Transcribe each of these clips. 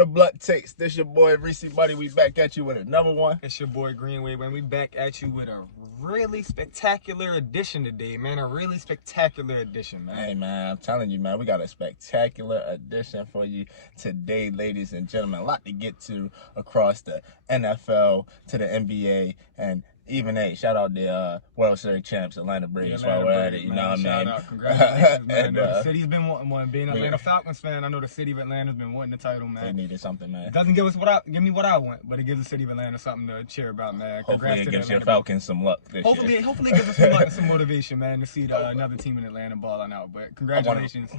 the Blunt Takes. This your boy ReeceMoney. We back at you with another one. It's your boy Greenway, man. We back at you with a really spectacular edition today, man. A really spectacular edition, man. Hey, man, I'm telling you, man, we got a spectacular edition for you today, ladies and gentlemen. A lot to get to across the NFL to the NBA and even shout out the World Series champs, Atlanta Braves, while we're at it. You know what I mean? Shout out, congratulations, man. I know the city's been wanting one. Being an Atlanta Falcons fan, I know the city of Atlanta's been wanting the title, man. They needed something, man. It doesn't give me what I want, but it gives the city of Atlanta something to cheer about, man. Hopefully it gives your Falcons some luck this year. Hopefully it gives us some luck and some motivation, man, to see another team in Atlanta balling out. But congratulations.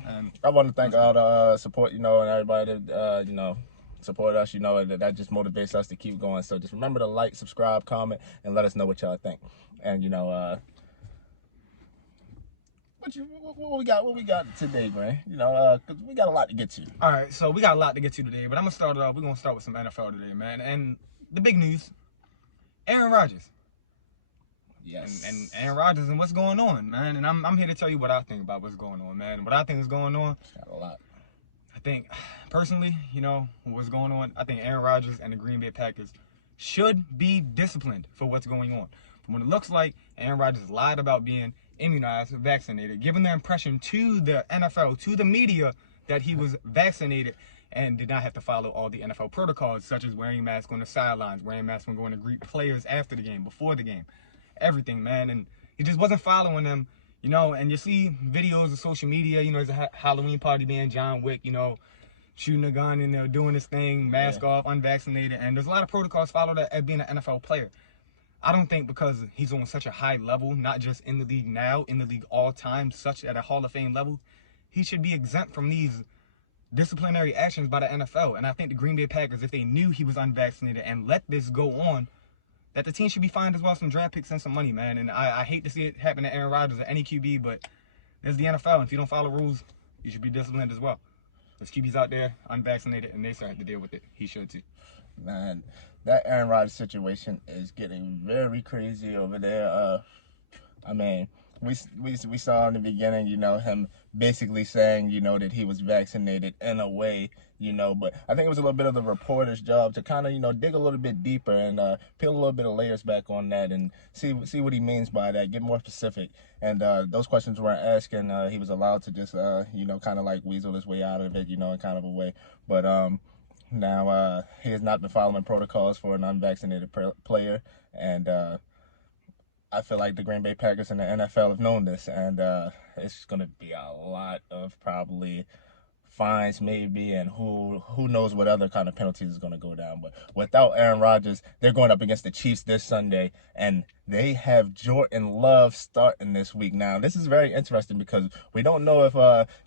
I want to thank all the support, and everybody that, support us. That just motivates us to keep going. So just remember to like, subscribe, comment, and let us know what y'all think. And what we got today, man? Cause we got a lot to get to. All right, so we got a lot to get to today, but I'm gonna start it off. We're gonna start with some NFL today, man. And the big news: Aaron Rodgers. Yes. And Aaron Rodgers and what's going on, man. And I'm here to tell you what I think about what's going on, man. What I think is going on. Got a lot. I think, personally, what's going on, I think Aaron Rodgers and the Green Bay Packers should be disciplined for what's going on. From what it looks like, Aaron Rodgers lied about being immunized, vaccinated, giving the impression to the NFL, to the media, that he was vaccinated and did not have to follow all the NFL protocols, such as wearing masks on the sidelines, wearing masks when going to greet players after the game, before the game, everything, man. And he just wasn't following them. And you see videos of social media, there's a Halloween party being John Wick, shooting a gun and doing this thing, mask off, unvaccinated. And there's a lot of protocols followed as being an NFL player. I don't think because he's on such a high level, not just in the league now, in the league all time, such at a Hall of Fame level, he should be exempt from these disciplinary actions by the NFL. And I think the Green Bay Packers, if they knew he was unvaccinated and let this go on, that the team should be fined as well, some draft picks and some money, man. And I hate to see it happen to Aaron Rodgers or any QB, but there's the NFL. And if you don't follow rules, you should be disciplined as well. There's QBs out there unvaccinated, and they starting to deal with it. He should too. Man, that Aaron Rodgers situation is getting very crazy over there. We saw in the beginning, him basically saying, that he was vaccinated in a way, but I think it was a little bit of the reporter's job to kind of, dig a little bit deeper and peel a little bit of layers back on that and see what he means by that, get more specific. And those questions weren't asked, and he was allowed to just, kind of like weasel his way out of it, in kind of a way. But now he has not been following protocols for an unvaccinated player, and I feel like the Green Bay Packers and the NFL have known this, and it's going to be a lot of probably fines maybe, and who knows what other kind of penalties is going to go down. But without Aaron Rodgers, they're going up against the Chiefs this Sunday, and they have Jordan Love starting this week. Now, this is very interesting because we don't know if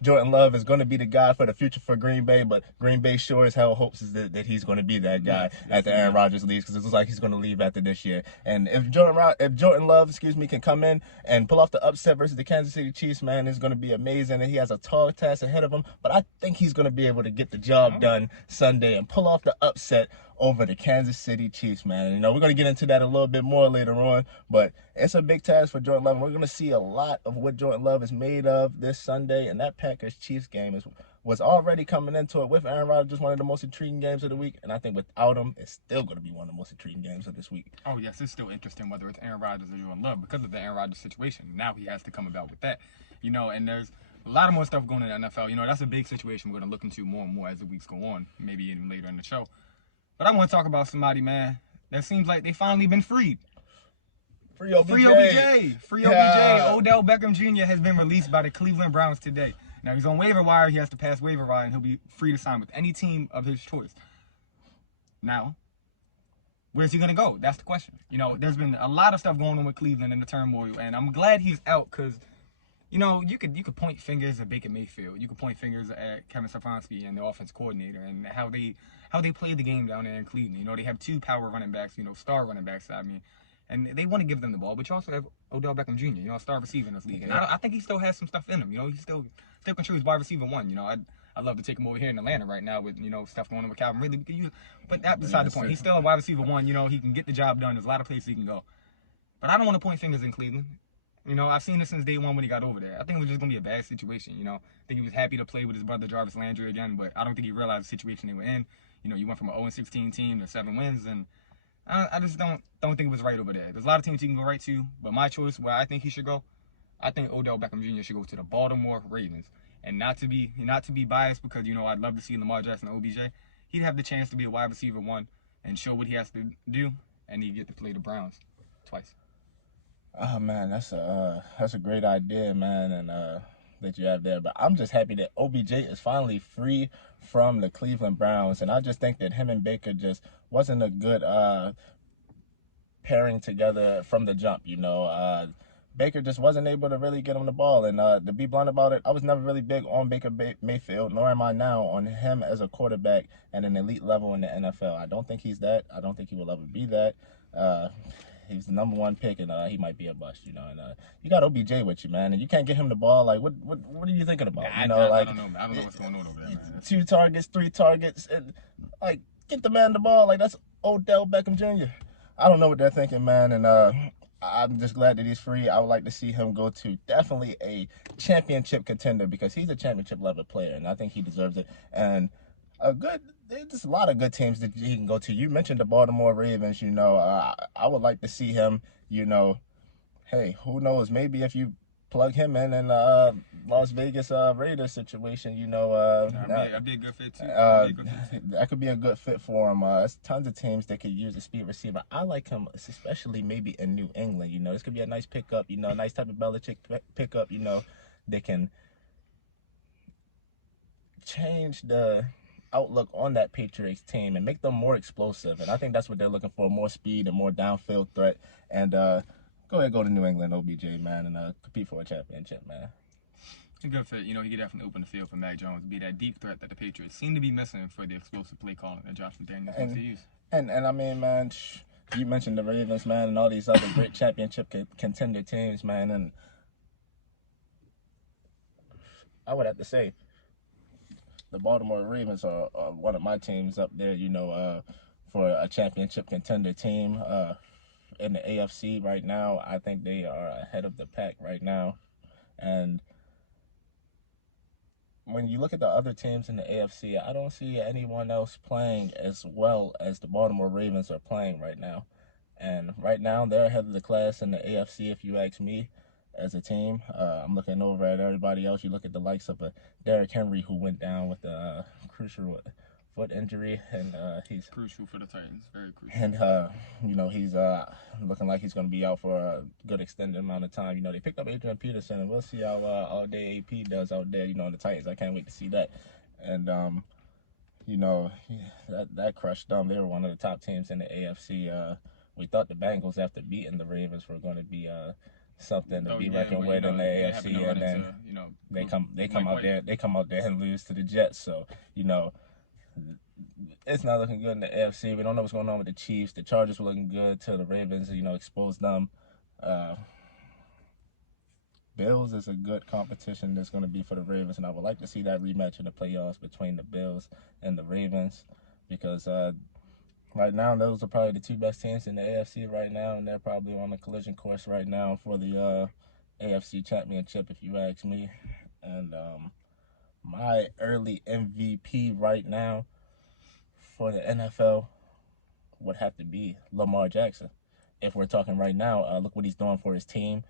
Jordan Love is going to be the guy for the future for Green Bay, but Green Bay sure as hell hopes that he's going to be that guy after Aaron Rodgers leaves, because it looks like he's going to leave after this year. And if Jordan Love, can come in and pull off the upset versus the Kansas City Chiefs, man, it's going to be amazing. And he has a tall task ahead of him, but I think he's going to be able to get the job done Sunday and pull off the upset over the Kansas City Chiefs, man. And, we're going to get into that a little bit more later on, but it's a big task for Jordan Love. We're going to see a lot of what Jordan Love is made of this Sunday, and that Packers-Chiefs game was already coming into it with Aaron Rodgers, one of the most intriguing games of the week, and I think without him, it's still going to be one of the most intriguing games of this week. Oh, yes, it's still interesting whether it's Aaron Rodgers or Jordan Love because of the Aaron Rodgers situation. Now he has to come about with that, and there's a lot of more stuff going on in the NFL. That's a big situation we're going to look into more and more as the weeks go on, maybe even later in the show. But I want to talk about somebody, man, that seems like they finally been freed. Free OBJ. Free OBJ. Odell Beckham Jr. has been released by the Cleveland Browns today. Now, he's on waiver wire. He has to pass waiver wire, and he'll be free to sign with any team of his choice. Now, where's he going to go? That's the question. There's been a lot of stuff going on with Cleveland and the turmoil, and I'm glad he's out because, you could point fingers at Baker Mayfield. You could point fingers at Kevin Stefanski and the offense coordinator and how they play the game down there in Cleveland. They have two power running backs, star running backs, and they want to give them the ball, but you also have Odell Beckham Jr., a star receiver in this league. And I think he still has some stuff in him. He still contributes wide receiver one. I'd love to take him over here in Atlanta right now with, stuff going on with Calvin Ridley. But that's beside the point. He's still a wide receiver one. He can get the job done. There's a lot of places he can go. But I don't want to point fingers in Cleveland. You know, I've seen this since day one when he got over there. I think it was just gonna be a bad situation. You know, I think he was happy to play with his brother Jarvis Landry again, but I don't think he realized the situation they were in. You know, you went from an 0-16 team to 7 wins, and I just don't think it was right over there. There's a lot of teams he can go right to, but my choice, where I think he should go, I think Odell Beckham Jr. should go to the Baltimore Ravens, and not to be biased because you know I'd love to see Lamar Jackson and OBJ. He'd have the chance to be a wide receiver one and show what he has to do, and he'd get to play the Browns twice. Oh man, that's a great idea, man, and that you have there. But I'm just happy that OBJ is finally free from the Cleveland Browns, and I just think that him and Baker just wasn't a good pairing together from the jump. You know, Baker just wasn't able to really get him the ball, and to be blunt about it, I was never really big on Baker Mayfield, nor am I now on him as a quarterback at an elite level in the NFL. I don't think he's that. I don't think he will ever be that. He was the number one pick, and he might be a bust, you know. And you got OBJ with you, man, and you can't get him the ball. Like, what are you thinking about? I You know, like, don't know. I don't know what's going on over there, man. 2 targets, 3 targets, and like, get the man the ball. Like, that's Odell Beckham Jr. I don't know what they're thinking, man, and I'm just glad that he's free. I would like to see him go to definitely a championship contender because he's a championship level player, and I think he deserves it. And there's a lot of good teams that he can go to. You mentioned the Baltimore Ravens. You know, I would like to see him. You know, hey, who knows? Maybe if you plug him in Las Vegas Raiders situation, you know, that'd be a good fit too. That could be a good fit for him. There's tons of teams that could use a speed receiver. I like him, especially maybe in New England. You know, this could be a nice pickup. You know, a nice type of Belichick pickup. You know, they can change the outlook on that Patriots team and make them more explosive. And I think that's what they're looking for: more speed and more downfield threat. And go ahead, go to New England, OBJ, man, and compete for a championship, man. A good fit. You know, he could definitely open the field for Mac Jones, be that deep threat that the Patriots seem to be missing for the explosive play calling that Josh McDaniels wants to use. And I mean, man, you mentioned the Ravens, man, and all these other great championship contender teams, man, and I would have to say the Baltimore Ravens are one of my teams up there, you know, for a championship contender team in the AFC right now. I think they are ahead of the pack right now. And when you look at the other teams in the AFC, I don't see anyone else playing as well as the Baltimore Ravens are playing right now. And right now, they're ahead of the class in the AFC, if you ask me, as a team. I'm looking over at everybody else. You look at the likes of Derrick Henry, who went down with a crucial foot injury, and he's crucial for the Titans, very crucial. And you know, he's looking like he's going to be out for a good extended amount of time. You know, they picked up Adrian Peterson, and we'll see how all day AP does out there. You know, in the Titans, I can't wait to see that. And you know, that crushed them. They were one of the top teams in the AFC. We thought the Bengals, after beating the Ravens, were going to be something to be reckoned with in the AFC, and then they come out there and lose to the Jets. So you know, it's not looking good in the AFC. We don't know what's going on with the Chiefs. The Chargers were looking good till the Ravens, you know, exposed them. Bills is a good competition that's going to be for the Ravens, and I would like to see that rematch in the playoffs between the Bills and the Ravens, because right now those are probably the 2 best teams in the AFC right now, and they're probably on a collision course right now for the AFC Championship, if you ask me. And my early MVP right now for the NFL would have to be Lamar Jackson. If we're talking right now, look what he's doing for his team.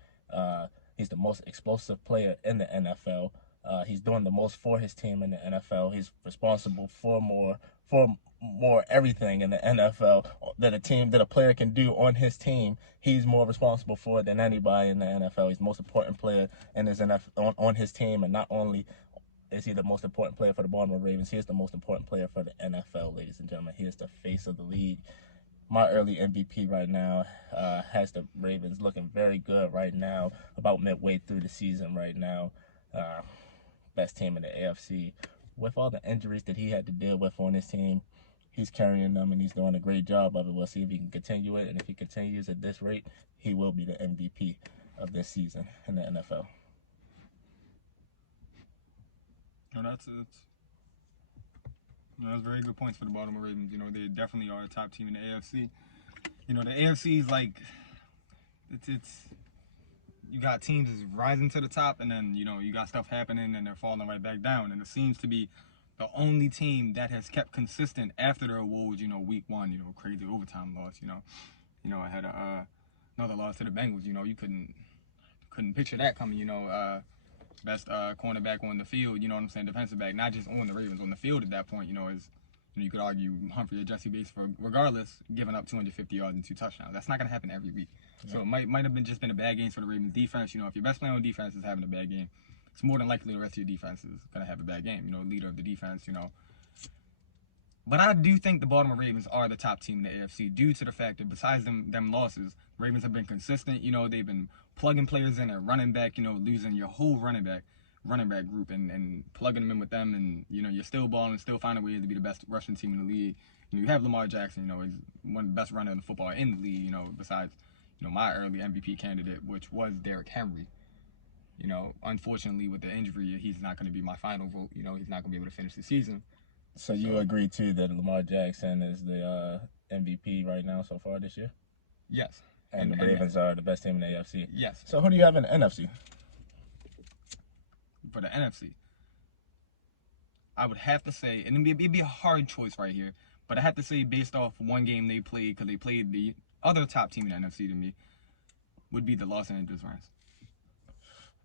He's the most explosive player in the NFL. He's doing the most for his team in the NFL. He's responsible for more everything in the NFL that a player can do on his team. He's more responsible for it than anybody in the NFL. He's the most important player in his on his team, and not only is he the most important player for the Baltimore Ravens, he is the most important player for the NFL, ladies and gentlemen. He is the face of the league. My early MVP right now has the Ravens looking very good right now, about midway through the season right now. Best team in the AFC. With all the injuries that he had to deal with on his team, he's carrying them, and he's doing a great job of it. We'll see if he can continue it, and if he continues at this rate, he will be the MVP of this season in the NFL. No, that's very good points for the Baltimore Ravens. You know, they definitely are a top team in the AFC. You know, the AFC is like, it's you got teams is rising to the top, and then you got stuff happening and they're falling right back down. And it seems to be the only team that has kept consistent after their woes. Week 1, crazy overtime loss. I had another loss to the Bengals. You couldn't picture that coming. Best cornerback on the field. You know what I'm saying? Defensive back, not just on the Ravens, on the field at that point. Is you could argue Humphrey or Jesse Bates for regardless giving up 250 yards and 2 touchdowns. That's not gonna happen every week. Yeah. So it might have been just been a bad game for the Ravens defense. If your best player on defense is having a bad game, it's more than likely the rest of your defense is gonna have a bad game. Leader of the defense. But I do think the Baltimore Ravens are the top team in the AFC due to the fact that besides them losses, Ravens have been consistent. They've been plugging players in at running back. Losing your whole running back group and plugging them in with them, and you're still balling, still finding ways to be the best rushing team in the league. You have Lamar Jackson, is one of the best runners in football in the league. Besides my early MVP candidate, which was Derrick Henry. Unfortunately with the injury, he's not going to be my final vote. He's not going to be able to finish the season. So you agree too that Lamar Jackson is the MVP right now so far this year? Yes. And the Ravens are the best team in the AFC? Yes. So who do you have in the NFC? For the NFC, I would have to say, and it'd be a hard choice right here, but I have to say based off one game they played, because they played the other top team in the NFC to me, would be the Los Angeles Rams.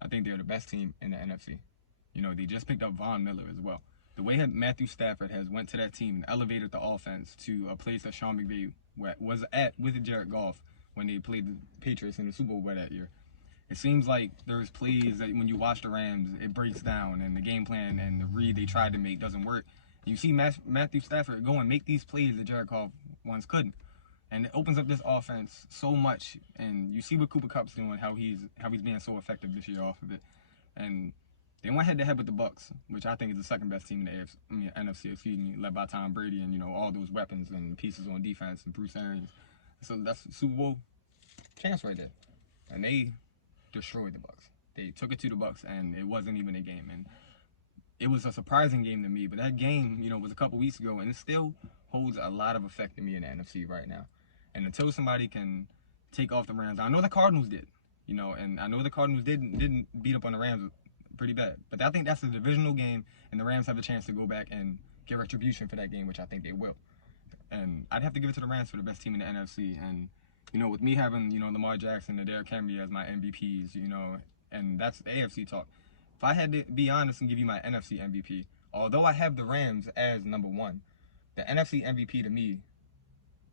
I think they're the best team in the NFC. They just picked up Von Miller as well. The way that Matthew Stafford has went to that team and elevated the offense to a place that Sean McVay was at with Jared Goff when they played the Patriots in the Super Bowl that year. It seems like there's plays that when you watch the Rams, it breaks down, and the game plan and the read they tried to make doesn't work. You see Matthew Stafford go and make these plays that Jared Goff once couldn't, and it opens up this offense so much. And you see what Cooper Kupp's doing, how he's being so effective this year off of it. And they went head-to-head with the Bucs, which I think is the second best team in the NFC, led by Tom Brady and all those weapons and pieces on defense and Bruce Arians. So that's Super Bowl chance right there, and they destroyed the Bucs. They took it to the Bucs, and it wasn't even a game. And it was a surprising game to me, but that game, was a couple weeks ago, and it still holds a lot of effect to me in the NFC right now. And until somebody can take off the Rams, I know the Cardinals did, and I know the Cardinals didn't beat up on the Rams pretty bad, but I think that's a divisional game, and the Rams have a chance to go back and get retribution for that game, which I think they will. And I'd have to give it to the Rams for the best team in the NFC. And with me having, Lamar Jackson and Derrick Henry as my MVPs, and that's the AFC talk. If I had to be honest and give you my NFC MVP, although I have the Rams as number 1, the NFC MVP to me,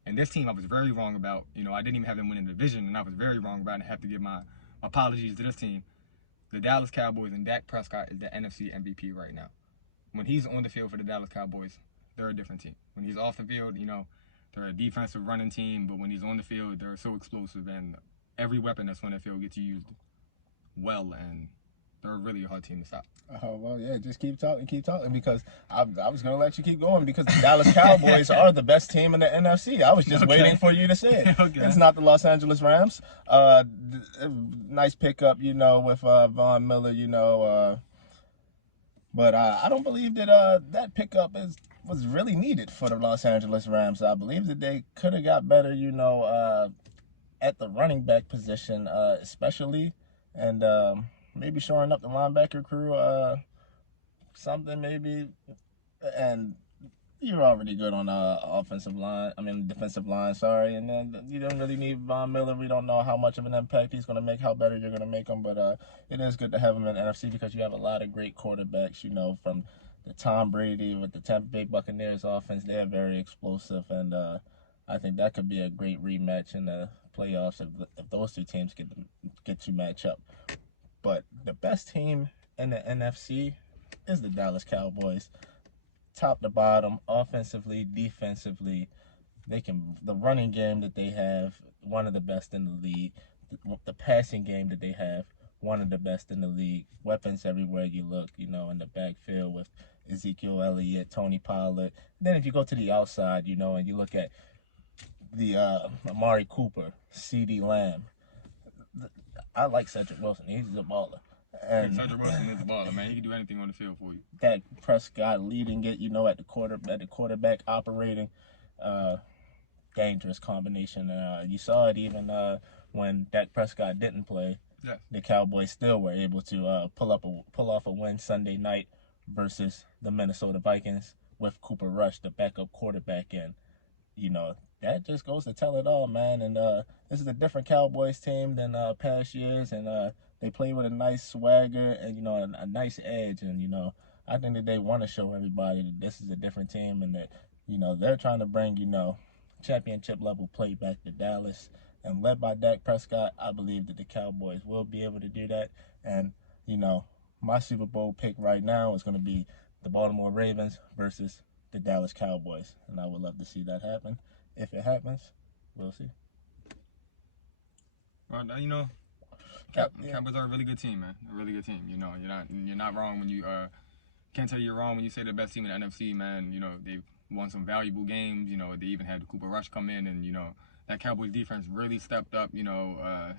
and this team I was very wrong about. I didn't even have them winning the division, and I was very wrong about it. I have to give my apologies to this team. The Dallas Cowboys and Dak Prescott is the NFC MVP right now. When he's on the field for the Dallas Cowboys, they're a different team. When he's off the field, they're a defensive running team, but when he's on the field, they're so explosive, and every weapon that's on the field gets used well, and they're really a hard team to stop. Oh, well, yeah, just keep talking, because I was going to let you keep going, because the Dallas Cowboys are the best team in the NFC. I was just waiting for you to say it. Okay. It's not the Los Angeles Rams. Nice pickup, with Von Miller, but I don't believe that that pickup was really needed for the Los Angeles Rams. I believe that they could have got better, at the running back position, especially, and maybe shoring up the linebacker crew, something maybe. And you're already good on defensive line, sorry. And then you don't really need Von Miller. We don't know how much of an impact he's going to make, how better you're going to make him. But it is good to have him in the NFC because you have a lot of great quarterbacks, from the Tom Brady with the Tampa Bay Buccaneers offense. They're very explosive. And I think that could be a great rematch in the playoffs if those two teams get to match up. But the best team in the NFC is the Dallas Cowboys. Top to bottom, offensively, defensively, the running game that they have, one of the best in the league. The passing game that they have, one of the best in the league. Weapons everywhere you look, in the backfield with Ezekiel Elliott, Tony Pollard. Then if you go to the outside, and you look at the Amari Cooper, CeeDee Lamb. I like Cedric Wilson. He's a baller. And Cedric Wilson is a baller, man. He can do anything on the field for you. Dak Prescott leading it, at the quarterback operating. Dangerous combination. You saw it even when Dak Prescott didn't play. Yes. the Cowboys still were able to pull off a win Sunday night versus the Minnesota Vikings with Cooper Rush, the backup quarterback, in. You know, that just goes to tell it all, man. And this is a different Cowboys team than past years, and they play with a nice swagger and a nice edge. And I think that they want to show everybody that this is a different team, and that they're trying to bring championship level play back to Dallas. And led by Dak Prescott, I believe that the Cowboys will be able to do that. And my Super Bowl pick right now is going to be the Baltimore Ravens versus the Dallas Cowboys, and I would love to see that happen. If it happens, we'll see. Well, Cowboys are a really good team, man. A really good team. You're not wrong when you can't tell you you're wrong when you say they're the best team in the NFC, man. They've won some valuable games. They even had Cooper Rush come in, and that Cowboys defense really stepped up.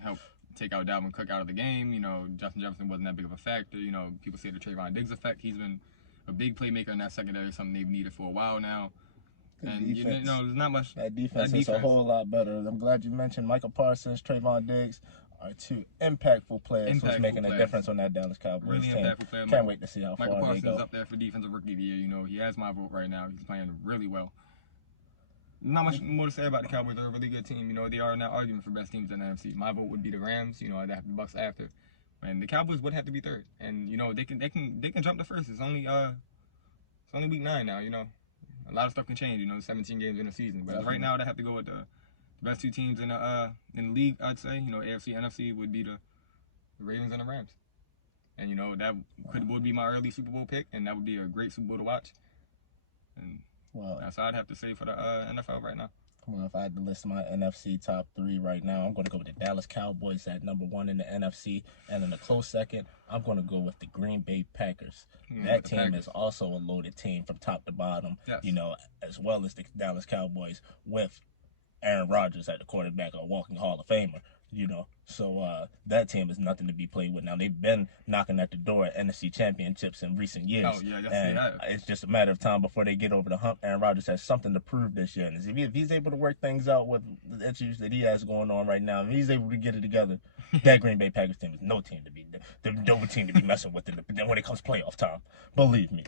Helped take out Dalvin Cook out of the game. Justin Jefferson wasn't that big of a factor. People say the Trayvon Diggs effect. He's been a big playmaker in that secondary, something they've needed for a while now. And there's not much. That defense is a whole lot better. I'm glad you mentioned Michael Parsons, Trayvon Diggs are two impactful players who's making a difference on that Dallas Cowboys really team. Impactful player. Can't wait to see how Michael far Parsons they go. is up there for defensive rookie of the year. He has my vote right now. He's playing really well. Not much more to say about the Cowboys. They're a really good team. They are now arguing for best teams in the NFC. My vote would be the Rams. I'd have the Bucks after, and the Cowboys would have to be third. And they can jump to first. It's only week 9 now. A lot of stuff can change. 17 games in a season, but right now they have to go with the best two teams in the league. I'd say AFC, NFC would be the Ravens and the Rams, and that would be my early Super Bowl pick, and that would be a great Super Bowl to watch. And that's all I'd have to say for the NFL right now. Well, if I had to list my NFC top 3 right now, I'm going to go with the Dallas Cowboys at number 1 in the NFC. And in a close second, I'm going to go with the Green Bay Packers. That team is also a loaded team from top to bottom, yes. As well as the Dallas Cowboys with Aaron Rodgers at the quarterback, a walking Hall of Famer. So that team is nothing to be played with. Now, they've been knocking at the door at NFC championships in recent years. Oh, yeah, and it's just a matter of time before they get over the hump. Aaron Rodgers has something to prove this year. And if he's able to work things out with the issues that he has going on right now, and he's able to get it together, that Green Bay Packers team is no team to be messing with when it comes playoff time. Believe me.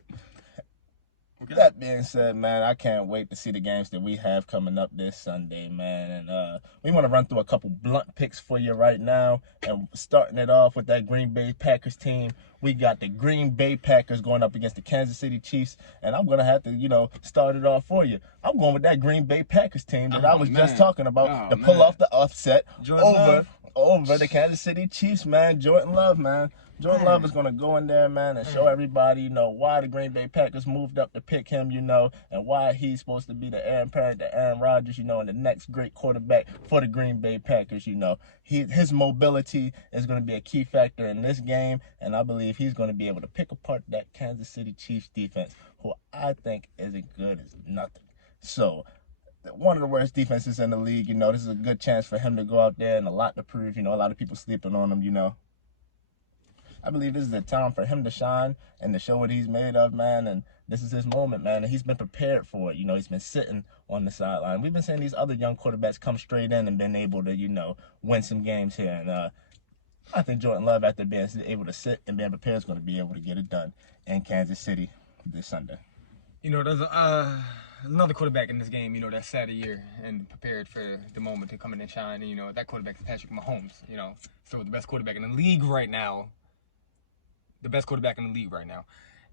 Okay. That being said, man, I can't wait to see the games that we have coming up this Sunday, man. And we want to run through a couple blunt picks for you right now. And starting it off with that Green Bay Packers team, we got the Green Bay Packers going up against the Kansas City Chiefs. And I'm going to have to, start it off for you. I'm going with that Green Bay Packers team that I was just talking about to pull off the upset over the Kansas City Chiefs, man. Jordan Love, man. Jordan Love is going to go in there, man, and show everybody, why the Green Bay Packers moved up to pick him, and why he's supposed to be the heir apparent to Aaron Rodgers, and the next great quarterback for the Green Bay Packers, His mobility is going to be a key factor in this game, and I believe he's going to be able to pick apart that Kansas City Chiefs defense, who I think isn't good as nothing. So, one of the worst defenses in the league, this is a good chance for him to go out there and a lot to prove, a lot of people sleeping on him, I believe this is the time for him to shine and to show what he's made of, man. And this is his moment, man. And he's been prepared for it. He's been sitting on the sideline. We've been seeing these other young quarterbacks come straight in and been able to, win some games here. And I think Jordan Love, after being able to sit and being prepared, is going to be able to get it done in Kansas City this Sunday. There's another quarterback in this game, that's sat a year and prepared for the moment to come in and shine. And, that quarterback is Patrick Mahomes, still the best quarterback in the league right now.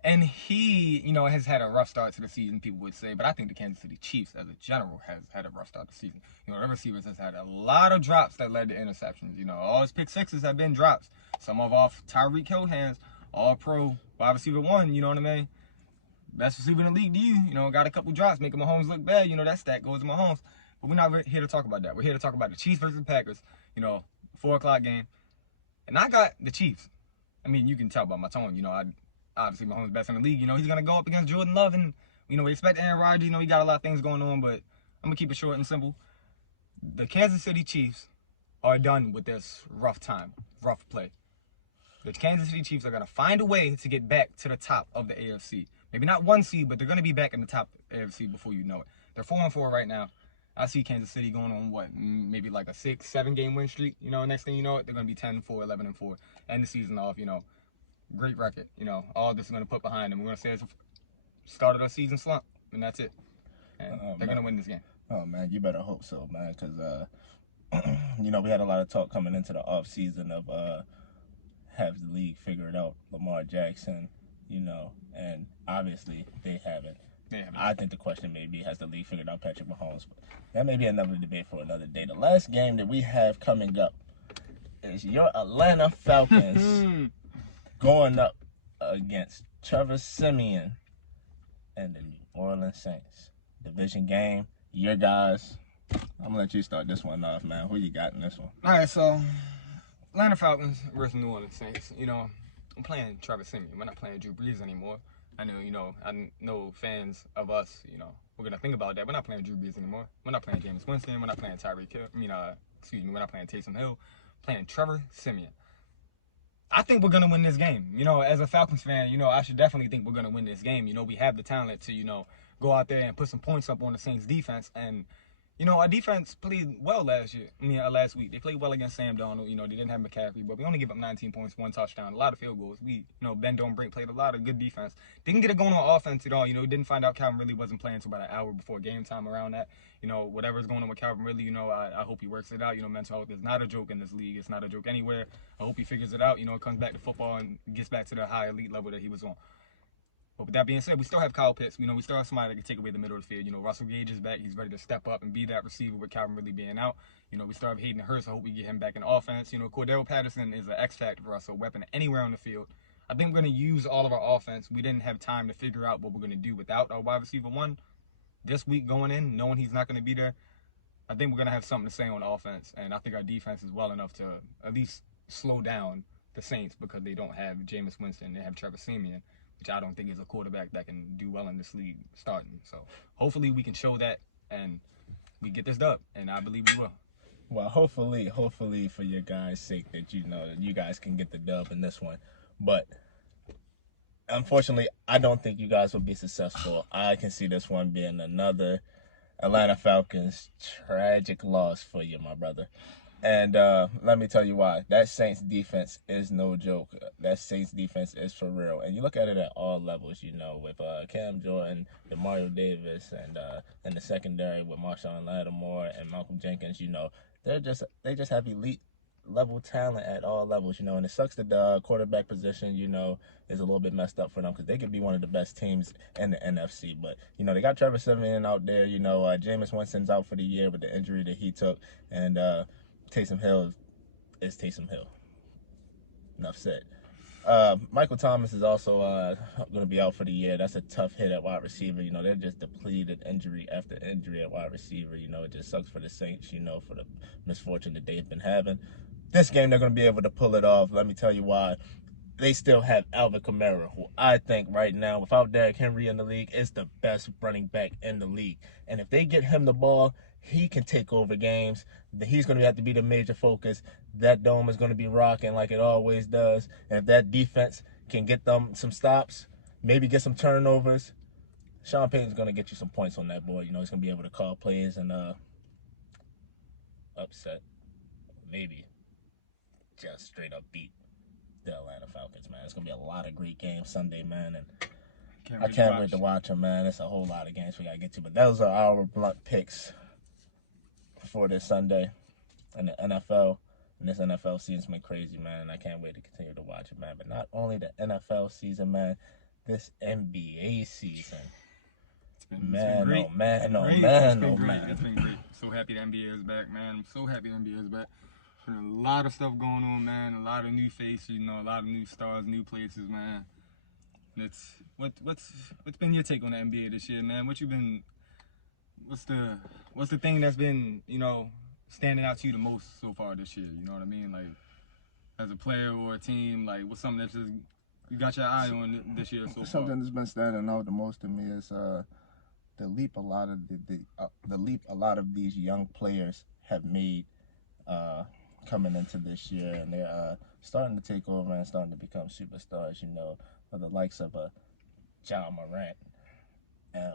And he, has had a rough start to the season, people would say. But I think the Kansas City Chiefs, as a general, has had a rough start to the season. The receivers has had a lot of drops that led to interceptions. All his pick sixes have been drops. Some of off Tyreek Hill hands, all pro, wide receiver 1, you know what I mean? Best receiver in the league to you, got a couple drops, making Mahomes look bad. That stat goes to Mahomes. But we're not here to talk about that. We're here to talk about the Chiefs versus the Packers, 4 o'clock game. And I got the Chiefs. I mean, you can tell by my tone, obviously Mahomes best in the league. He's going to go up against Jordan Love, and, we expect Aaron Rodgers. He got a lot of things going on, but I'm going to keep it short and simple. The Kansas City Chiefs are done with this rough play. The Kansas City Chiefs are going to find a way to get back to the top of the AFC. Maybe not 1 seed, but they're going to be back in the top AFC before you know it. They're 4-4 right now. I see Kansas City going on maybe like a 6-7 game win streak. Next thing you know, they're gonna be 10-4, 11-4, end the season off. Great record. All this is gonna put behind them. We're gonna say it's a start of the season slump, and that's it. And they're gonna win this game. Oh man, you better hope so, man, because we had a lot of talk coming into the off season of have the league figured out Lamar Jackson, and obviously they haven't. I think the question may be, has the league figured out Patrick Mahomes? But that may be another debate for another day. The last game that we have coming up is your Atlanta Falcons going up against Trevor Siemian and the New Orleans Saints. Division game. Your guys. I'm gonna let you start this one off, man. Who you got in this one? All right, so Atlanta Falcons versus New Orleans Saints. I'm playing Trevor Siemian. We're not playing Drew Brees anymore. I know fans of us, we're gonna think about that. We're not playing Drew Brees anymore. We're not playing Jameis Winston. We're not playing Tyreek Hill. We're not playing Taysom Hill. Playing Trevor Siemian. I think we're gonna win this game. As a Falcons fan, I should definitely think we're gonna win this game. We have the talent to, go out there and put some points up on the Saints defense. And our defense played well last week. They played well against Sam Darnold. They didn't have McCaffrey, but we only give up 19 points, 1 touchdown, a lot of field goals. We, bend don't break, played a lot of good defense. Didn't get it going on offense at all. Didn't find out Calvin really wasn't playing until about an hour before game time around that. Whatever's going on with Calvin really, I hope he works it out. Mental health is not a joke in this league. It's not a joke anywhere. I hope he figures it out. Comes back to football and gets back to the high elite level that he was on. But with that being said, we still have Kyle Pitts. We still have somebody that can take away the middle of the field. Russell Gage is back. He's ready to step up and be that receiver with Calvin really being out. We still have Hayden Hurst. I hope we get him back in offense. Cordell Patterson is an X factor for us, a weapon anywhere on the field. I think we're going to use all of our offense. We didn't have time to figure out what we're going to do without our wide receiver one. This week going in, knowing he's not going to be there, I think we're going to have something to say on offense. And I think our defense is well enough to at least slow down the Saints because they don't have Jameis Winston. They have Trevor Siemian, which I don't think is a quarterback that can do well in this league starting. So hopefully we can show that and we get this dub, and I believe we will. Well, hopefully for your guys' sake that you guys can get the dub in this one. But unfortunately, I don't think you guys will be successful. I can see this one being another Atlanta Falcons tragic loss for you, my brother. And let me tell you why. That Saints defense is no joke. That Saints defense is for real. And you look at it at all levels, with Cam Jordan, Demario Davis, and in the secondary with Marshawn Lattimore and Malcolm Jenkins. They just have elite level talent at all levels. And it sucks that the quarterback position, is a little bit messed up for them because they could be one of the best teams in the NFC. But they got Trevor Siemian out there. Jameis Winston's out for the year with the injury that he took, and Taysom Hill is Taysom Hill. Enough said. Michael Thomas is also going to be out for the year. That's a tough hit at wide receiver. They're just depleted injury after injury at wide receiver. It just sucks for the Saints, for the misfortune that they've been having. This game, they're going to be able to pull it off. Let me tell you why. They still have Alvin Kamara, who I think right now, without Derrick Henry in the league, is the best running back in the league. And if they get him the ball, he can take over games. He's going to have to be the major focus. That dome is going to be rocking like it always does. And if that defense can get them some stops, maybe get some turnovers, Sean Payton's going to get you some points on that board. He's going to be able to call plays and upset, maybe just straight up beat the Atlanta Falcons, man. It's going to be a lot of great games Sunday, man. And I can't wait to watch them, man. It's a whole lot of games we got to get to. But those are our blunt picks for this Sunday in the NFL. And this NFL season's been crazy, man. And I can't wait to continue to watch it, man. But not only the NFL season, man, this NBA season. It's been great. It's been great. So happy the NBA is back, man. I'm so happy the NBA is back. There's a lot of stuff going on, man. A lot of new faces, a lot of new stars, new places, man. What's been your take on the NBA this year, man? What's the thing that's been, standing out to you the most so far this year? You know what I mean? Like, as a player or a team, like, what's something that just you got your eye on this year so far? Something that's been standing out the most to me is the leap a lot of these young players have made coming into this year, and they're starting to take over and starting to become superstars. The likes of John Morant, and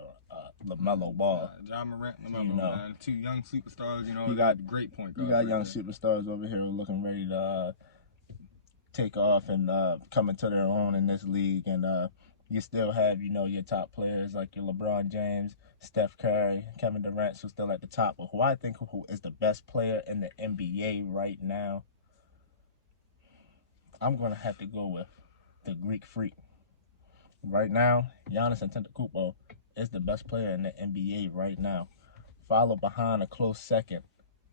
LaMelo Ball. John Morant, LaMelo, You know, man. Two young superstars, you know, you got great point you guards. got right young there. superstars over here looking ready to take off and come into their own in this league, and you still have your top players like your LeBron James, Steph Curry, Kevin Durant, who's still at the top. But who I think who is the best player in the NBA right now, I'm gonna have to go with the Greek Freak. Right now, Giannis Antetokounmpo is the best player in the NBA right now. Followed behind a close second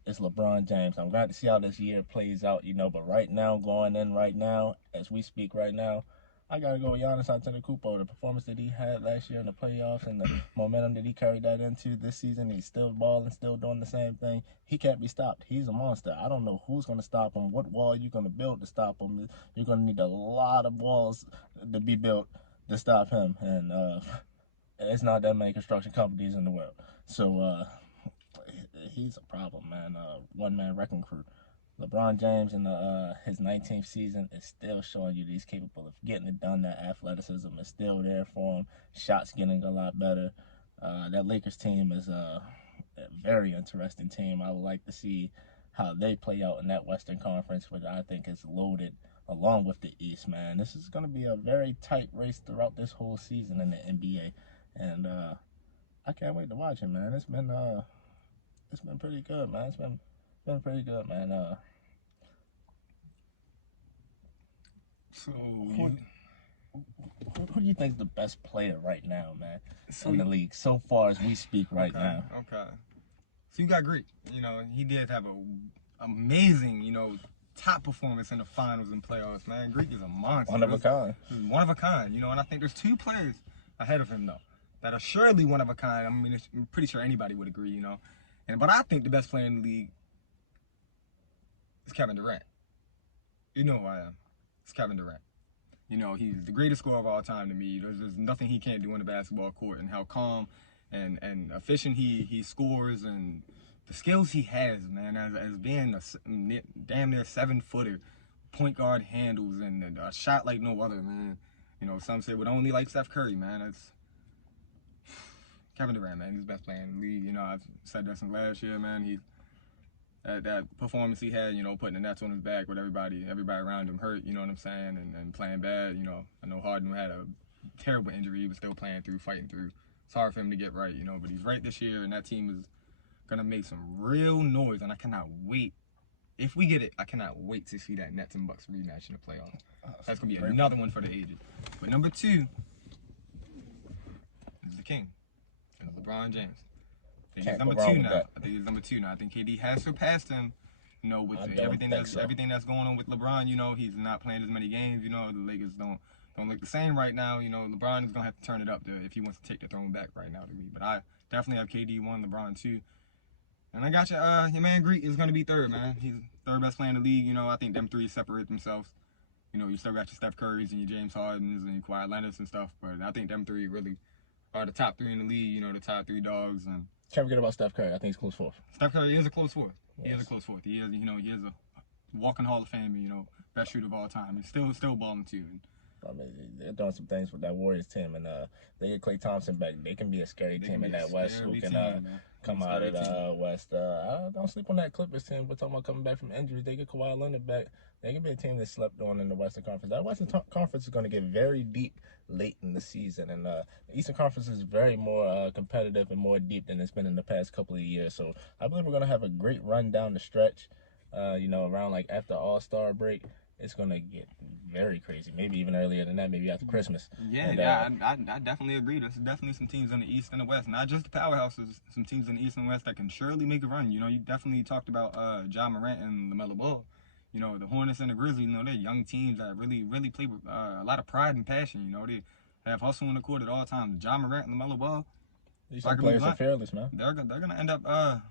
is LeBron James. I'm glad to see how this year plays out, but right now, going in right now, as we speak right now, I gotta go with Giannis Antetokounmpo. The performance that he had last year in the playoffs and the momentum that he carried that into this season, he's still balling, still doing the same thing. He can't be stopped. He's a monster. I don't know who's gonna stop him. What wall you're gonna build to stop him? You're gonna need a lot of walls to be built to stop him, and it's not that many construction companies in the world. So he's a problem, man. One-man wrecking crew. LeBron James in his 19th season is still showing you that he's capable of getting it done. That athleticism is still there for him. Shots getting a lot better. That Lakers team is a very interesting team. I would like to see how they play out in that Western Conference, which I think is loaded along with the East, man. This is going to be a very tight race throughout this whole season in the NBA, and I can't wait to watch it, man. It's been pretty good, man. It's been pretty good, man. So Who, who do you think is the best player right now, man, so in the league so far as we speak right now? Okay. So you got Greek. You know, he did have a amazing, top performance in the finals and playoffs, man. Greek is a monster. One of a kind. One of a kind, and I think there's two players ahead of him though that are surely one of a kind. I mean, I'm pretty sure anybody would agree, but I think the best player in the league is Kevin Durant. You know who I am. It's Kevin Durant. He's the greatest scorer of all time to me. There's nothing he can't do on the basketball court, and how calm and efficient he scores, and the skills he has, man, as being a damn near 7-footer, point guard handles, and a shot like no other, man. Some say would only like Steph Curry, man. It's Kevin Durant, man. He's the best player in the league. I've said that since last year, man. That performance he had, putting the nets on his back with everybody around him hurt, you know what I'm saying, and playing bad. I know Harden had a terrible injury. He was still playing through, fighting through. It's hard for him to get right, but he's right this year, and that team is going to make some real noise, and I cannot wait. If we get it, I cannot wait to see that Nets and Bucks rematch in the playoffs. That's going to be another one for the ages. But number 2 is the king, LeBron James. I think he's number 2 now. I think KD has surpassed him. With everything that's going on with LeBron, he's not playing as many games. The Lakers don't look the same right now. LeBron is gonna have to turn it up there if he wants to take the throne back right now to me. But I definitely have KD 1, LeBron 2, and I got your man Greek is gonna be 3rd, man. He's third best player in the league. I think them 3 separate themselves. You still got your Steph Currys and your James Hardens and your Kawhi Leonards and stuff, but I think them 3 really are the top 3 in the league. The top 3 dogs. And Can't forget about Steph Curry. I think he's close 4th. Steph Curry is a close 4th. He is a close 4th. He is a walking Hall of Fame. Best shooter of all time. He's still balling too. I mean, they're doing some things with that Warriors team, and they get Klay Thompson back. They can be a scary team in that West who can come out of the West. I don't sleep on that Clippers team. We're talking about coming back from injuries. They get Kawhi Leonard back. They can be a team that slept on in the Western Conference. That Western Conference is going to get very deep late in the season, and the Eastern Conference is very more competitive and more deep than it's been in the past couple of years. So I believe we're going to have a great run down the stretch. Around like after All-Star break. It's going to get very crazy. Maybe even earlier than that, maybe after Christmas. Yeah, I definitely agree. There's definitely some teams in the East and the West, not just the powerhouses, some teams in the East and West that can surely make a run. You definitely talked about John Morant and LaMelo Ball. The Hornets and the Grizzlies, they're young teams that really play with a lot of pride and passion. They have hustle on the court at all times. John Morant and LaMelo Ball, These players are fearless, man. They're going to end up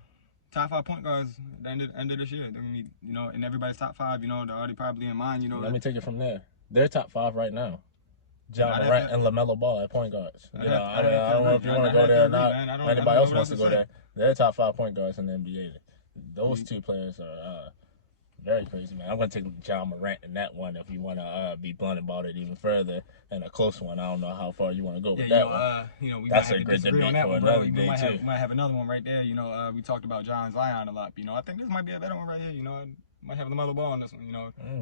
top 5 point guards at the end of this year. They're gonna be, in everybody's top 5. They're already probably in mine. Let me take it from there. They're top 5 right now. John Morant and LaMelo Ball at point guards. I don't know if you want to go there or not. Or anybody else wants to go there. They're top 5 point guards in the NBA. Those 2 players are Very crazy, man. I'm gonna take John Morant in that one if you wanna be blunt about it even further. And a close one. I don't know how far you wanna go Yeah, with that one. we That's might have a to great disagree on debate that for one, bro. another We day might have too. we might have another one right there. We talked about John Zion a lot. I think this might be a better one right here. I might have the mother ball on this one.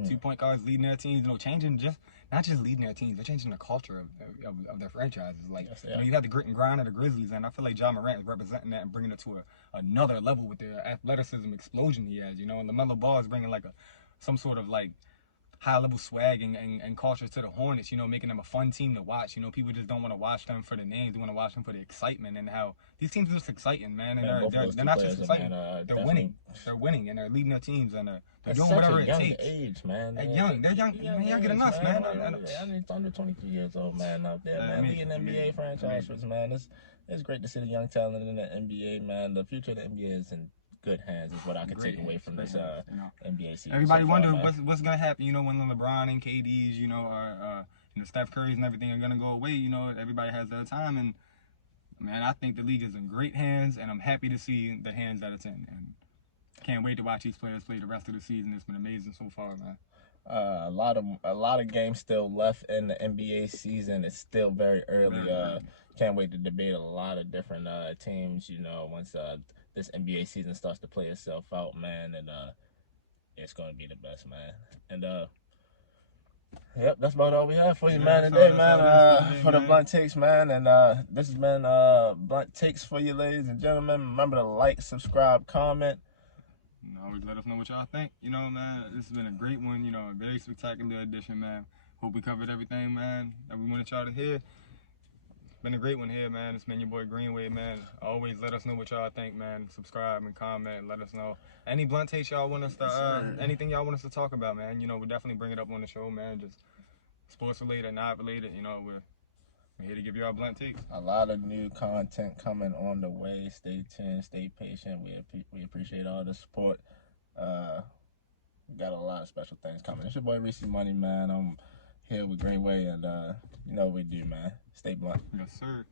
2-point guards leading their teams. Changing not just leading their teams, they're changing the culture of their franchises. Like Yes, yeah. you have the grit and grind of the Grizzlies, and I feel like John Morant is representing that and bringing it to another level with the athleticism explosion he has. And LaMelo Ball is bringing like some sort of like high level swag and culture to the Hornets, making them a fun team to watch. People just don't want to watch them for the names, they want to watch them for the excitement and how these teams are just exciting, man. And Man, both of those they're two not just players, exciting, man, they're definitely. winning and they're leading their teams and they're At doing such whatever a it young takes. age, man. They're young, man, younger than us, man. I mean, it's under 22 years old, man, out there, man. Leading NBA franchises, man. It's great to see the young talent in the NBA, man. The future of the NBA is in good hands, is what I could take away from this NBA season. Everybody so far, wonder man. what's gonna happen, when LeBron and KD's, Steph Curry's and everything are gonna go away. Everybody has their time, and man, I think the league is in great hands, and I'm happy to see the hands that it's in, and can't wait to watch these players play the rest of the season. It's been amazing so far, man. A lot of games still left in the NBA season. It's still very early. Can't wait to debate a lot of different teams. Once this NBA season starts to play itself out, man, and it's gonna be the best, man. And yep, that's about all we have for you, man, today, man. For the blunt takes, man, and this has been blunt takes for you, ladies and gentlemen. Remember to like, subscribe, comment. Always let us know what y'all think. Man, this has been a great one. A very spectacular edition, man. Hope we covered everything, man, that we wanted y'all to hear. It's been a great one here, man. It's been your boy Greenway, man. Always let us know what y'all think, man. Subscribe and comment and let us know. Any blunt takes y'all want us to, anything y'all want us to talk about, man. We'll definitely bring it up on the show, man. Just sports related, not related, we're here to give you our blunt takes. A lot of new content coming on the way. Stay tuned, stay patient. We appreciate all the support. We got a lot of special things coming. It's your boy ReeceMoney, man. I'm here with Greenway, and you know what we do, man. Stay blunt. Yes, sir.